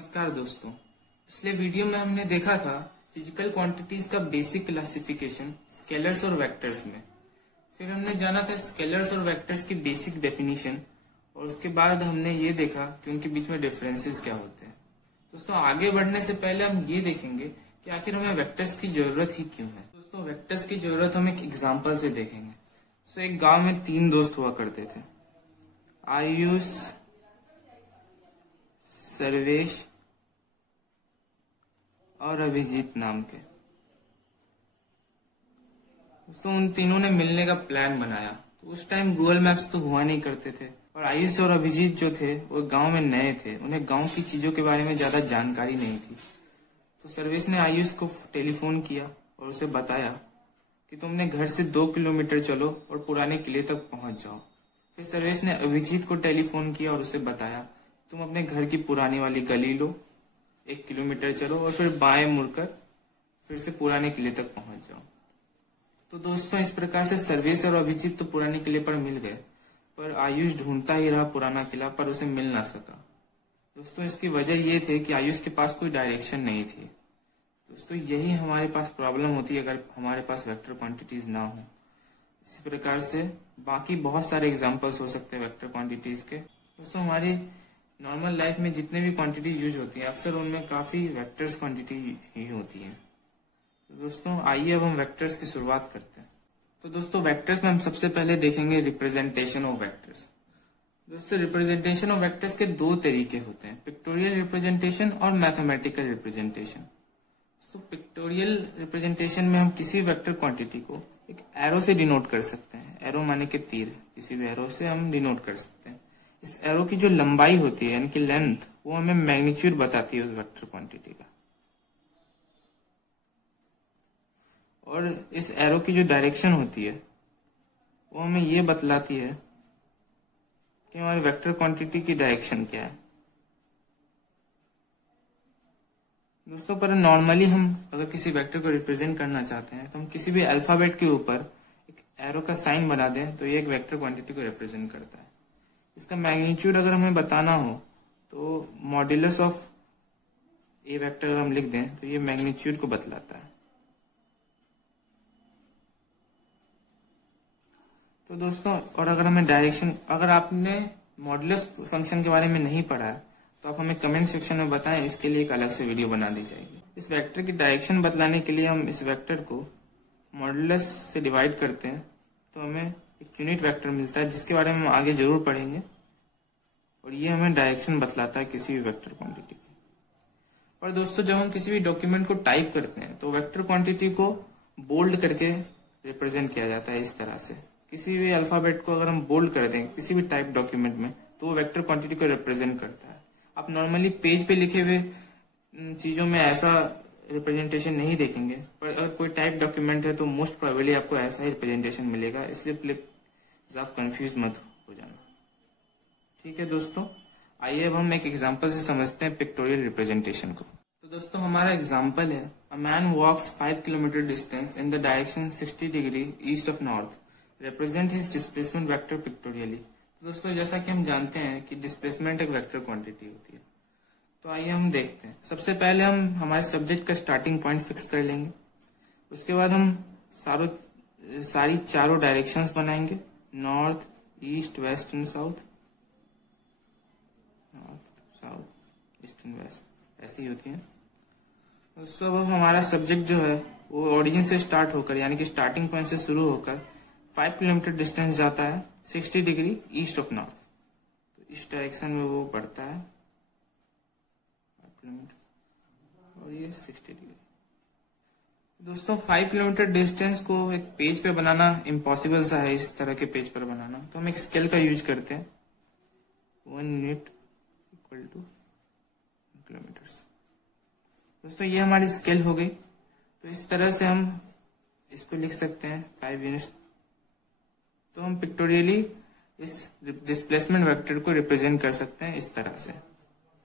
नमस्कार दोस्तों। पिछले वीडियो में हमने देखा था फिजिकल क्वांटिटीज का बेसिक क्लासिफिकेशन स्केलर्स और वेक्टर्स में। फिर हमने जाना था स्केलर्स और वेक्टर्स की बेसिक डेफिनेशन और उसके बाद हमने ये देखा कि उनके बीच में डिफरेंसेस क्या होते हैं। दोस्तों आगे बढ़ने से पहले हम ये देखेंगे कि आखिर हमें वेक्टर्स की जरूरत ही क्यों है। दोस्तों वेक्टर्स की जरूरत हम एक एग्जाम्पल से देखेंगे। तो एक गाँव में 3 दोस्त हुआ करते थे, आयुष, सर्वेश और अभिजीत नाम के। दोस्तों उन तीनों ने मिलने का प्लान बनाया। तो उस टाइम गूगल मैप्स तो हुआ नहीं करते थे और आयुष और अभिजीत जो थे वो गांव में नए थे, उन्हें गांव की चीजों के बारे में ज्यादा जानकारी नहीं थी। तो सर्वेश ने आयुष को टेलीफोन किया और उसे बताया कि तुमने घर से 2 किलोमीटर चलो और पुराने किले तक पहुंच जाओ। फिर सर्वेश ने अभिजीत को टेलीफोन किया और उसे बताया तुम अपने घर की पुरानी वाली गली लो, 1 किलोमीटर चलो और फिर बाएं मुड़कर फिर से पुराने किले तक पहुंच जाओ। तो दोस्तों इस प्रकार से सर्वेश और अभिजीत तो पुराने किले पर मिल गए, पर आयुष ढूंढता ही रहा पुराना किला, पर उसे मिल ना सका। दोस्तों इसकी वजह ये थी कि आयुष के पास कोई डायरेक्शन नहीं थी। दोस्तों यही हमारे पास प्रॉब्लम होती है अगर हमारे पास वेक्टर क्वांटिटीज ना हो। इसी प्रकार से बाकी बहुत सारे एग्जाम्पल्स हो सकते हैं वेक्टर क्वांटिटीज के। दोस्तों हमारी नॉर्मल लाइफ में जितने भी क्वांटिटी यूज होती है अक्सर उनमें काफी वेक्टर्स क्वांटिटी ही होती है। तो दोस्तों आइए अब हम वेक्टर्स की शुरुआत करते हैं। तो दोस्तों वेक्टर्स में हम सबसे पहले देखेंगे रिप्रेजेंटेशन ऑफ वेक्टर्स। दोस्तों रिप्रेजेंटेशन ऑफ वेक्टर्स के 2 तरीके होते हैं, पिक्टोरियल रिप्रेजेंटेशन और मैथमेटिकल रिप्रेजेंटेशन। तो पिक्टोरियल रिप्रेजेंटेशन में हम किसी वेक्टर क्वांटिटी को एक एरो से डिनोट कर सकते हैं। एरो माने के तीर, किसी भी एरो से हम डिनोट कर सकते हैं। इस एरो की जो लंबाई होती है यानी कि लेंथ, वो हमें मैग्नीट्यूड बताती है उस वेक्टर क्वांटिटी का। और इस एरो की जो डायरेक्शन होती है वो हमें ये बतलाती है कि हमारे वेक्टर क्वांटिटी की डायरेक्शन क्या है। दोस्तों पर नॉर्मली हम अगर किसी वेक्टर को रिप्रेजेंट करना चाहते हैं तो हम किसी भी अल्फाबेट के ऊपर एक एरो का साइन बना दें तो ये एक वेक्टर क्वांटिटी को रिप्रेजेंट करता है। इसका मैग्नीट्यूड अगर हमें बताना हो तो मॉड्यूलस ऑफ ए वेक्टर अगर हम लिख दें तो ये मैग्नीट्यूड को बतलाता है। तो दोस्तों और अगर हमें डायरेक्शन, अगर आपने मॉड्यूलस फंक्शन के बारे में नहीं पढ़ा है तो आप हमें कमेंट सेक्शन में बताएं, इसके लिए एक अलग से वीडियो बना दी जाएगी। इस वेक्टर की डायरेक्शन बतलाने के लिए हम इस वेक्टर को मॉड्यूलस से डिवाइड करते हैं तो हमें एक यूनिट वेक्टर मिलता है जिसके बारे में हम आगे जरूर पढ़ेंगे और ये हमें डायरेक्शन बतलाता है किसी भी वेक्टर क्वांटिटी की। और दोस्तों जब हम किसी भी डॉक्यूमेंट को टाइप करते हैं तो वेक्टर क्वांटिटी को बोल्ड करके रिप्रेजेंट किया जाता है। इस तरह से किसी भी अल्फाबेट को अगर हम बोल्ड कर दें किसी भी टाइप डॉक्यूमेंट में तो वो वेक्टर क्वांटिटी को रिप्रेजेंट करता है। आप नॉर्मली पेज पे लिखे हुए चीजों में ऐसा रिप्रेजेंटेशन नहीं देखेंगे, पर अगर कोई टाइप डॉक्यूमेंट है तो मोस्ट प्रोबेबली आपको ऐसा ही रिप्रेजेंटेशन मिलेगा, इसलिए प्लीज आप कंफ्यूज मत हो जाना। ठीक है दोस्तों, आइए अब हम एक एग्जांपल से समझते हैं पिक्टोरियल रिप्रेजेंटेशन को। तो दोस्तों हमारा एग्जांपल है, a man walks 5 kilometre distance in the direction 60 degree east of north, represent his displacement vector pictorially. तो दोस्तों जैसा कि हम जानते हैं कि डिस्प्लेसमेंट एक वेक्टर क्वांटिटी होती है। तो आइए हम देखते हैं। सबसे पहले हम हमारे सब्जेक्ट का स्टार्टिंग पॉइंट फिक्स कर लेंगे। उसके बाद हम सारी चारों डायरेक्शंस बनाएंगे, north, east, west and south. North, south, east and west ऐसी होती है। दोस्तों अब हमारा सब्जेक्ट जो है वो ओरिजिन से स्टार्ट होकर यानी कि स्टार्टिंग पॉइंट से शुरू होकर 5 किलोमीटर डिस्टेंस जाता है 60 डिग्री ईस्ट ऑफ नॉर्थ। तो इस डायरेक्शन में वो बढ़ता है 5 किलोमीटर और ये 60 डिग्री। दोस्तों 5 किलोमीटर डिस्टेंस को एक पेज पे बनाना इम्पॉसिबल सा है, इस तरह के पेज पर बनाना। तो हम एक स्केल का यूज करते हैं, 1 यूनिट इक्वल टू किलोमीटर्स। दोस्तों ये हमारी स्केल हो गई। तो इस तरह से हम इसको लिख सकते हैं 5 यूनिट्स। तो हम पिक्टोरियली इस डिस्प्लेसमेंट वेक्टर को रिप्रेजेंट कर सकते हैं इस तरह से।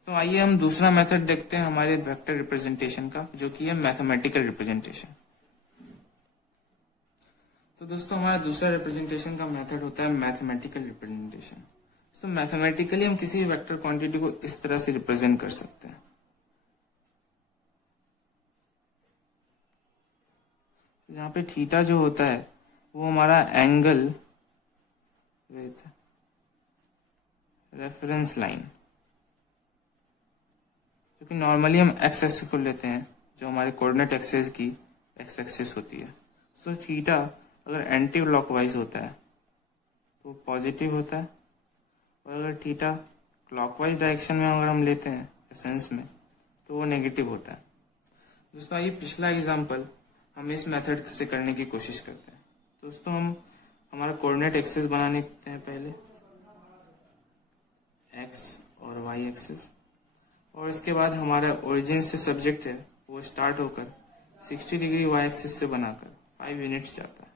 तो आइए हम दूसरा मेथड देखते हैं हमारे वेक्टर रिप्रेजेंटेशन का, जो कि है मैथमेटिकल रिप्रेजेंटेशन। तो दोस्तों हमारा दूसरा रिप्रेजेंटेशन का मेथड होता है मैथमेटिकल रिप्रेजेंटेशन। तो मैथमेटिकली हम किसी वेक्टर क्वांटिटी को इस तरह से रिप्रेजेंट कर सकते हैं। तो यहाँ पे थीटा जो होता है वो हमारा एंगल विथ रेफरेंस लाइन, क्योंकि नॉर्मली हम एक्स एक्सिस को लेते हैं जो हमारे कोऑर्डिनेट एक्सिस की एक्स एक्सिस होती है। सो थीटा अगर एंटी क्लॉकवाइज होता है तो पॉजिटिव होता है, और अगर थीटा क्लॉकवाइज डायरेक्शन में अगर हम लेते हैं एसेंस में तो वो नेगेटिव होता है। दोस्तों ये पिछला एग्जांपल हम इस मेथड से करने की कोशिश करते हैं। दोस्तों हम हमारा कोऑर्डिनेट एक्सिस बनाने हैं पहले एक्स और वाई एक्सिस, और इसके बाद हमारा ओरिजिन से सब्जेक्ट है वो स्टार्ट होकर 60 डिग्री वाई एक्सिस से बनाकर 5 यूनिट्स जाता है।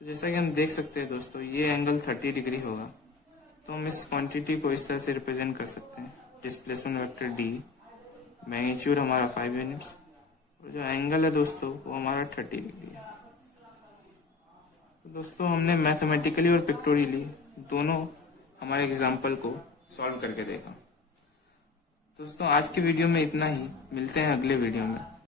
तो जैसा कि हम देख सकते हैं दोस्तों ये एंगल 30 डिग्री होगा, तो हम इस क्वांटिटी को इस तरह से रिप्रेजेंट कर सकते हैं। डिस्प्लेसमेंट वेक्टर डी, मैग्नीट्यूड हमारा 5 यूनिट्स, और जो एंगल है दोस्तों वो हमारा 30 डिग्री है। तो दोस्तों हमने मैथमेटिकली और पिक्टोरियली दोनों हमारे एग्जाम्पल को सॉल्व करके देखा। दोस्तों आज के वीडियो में इतना ही, मिलते हैं अगले वीडियो में।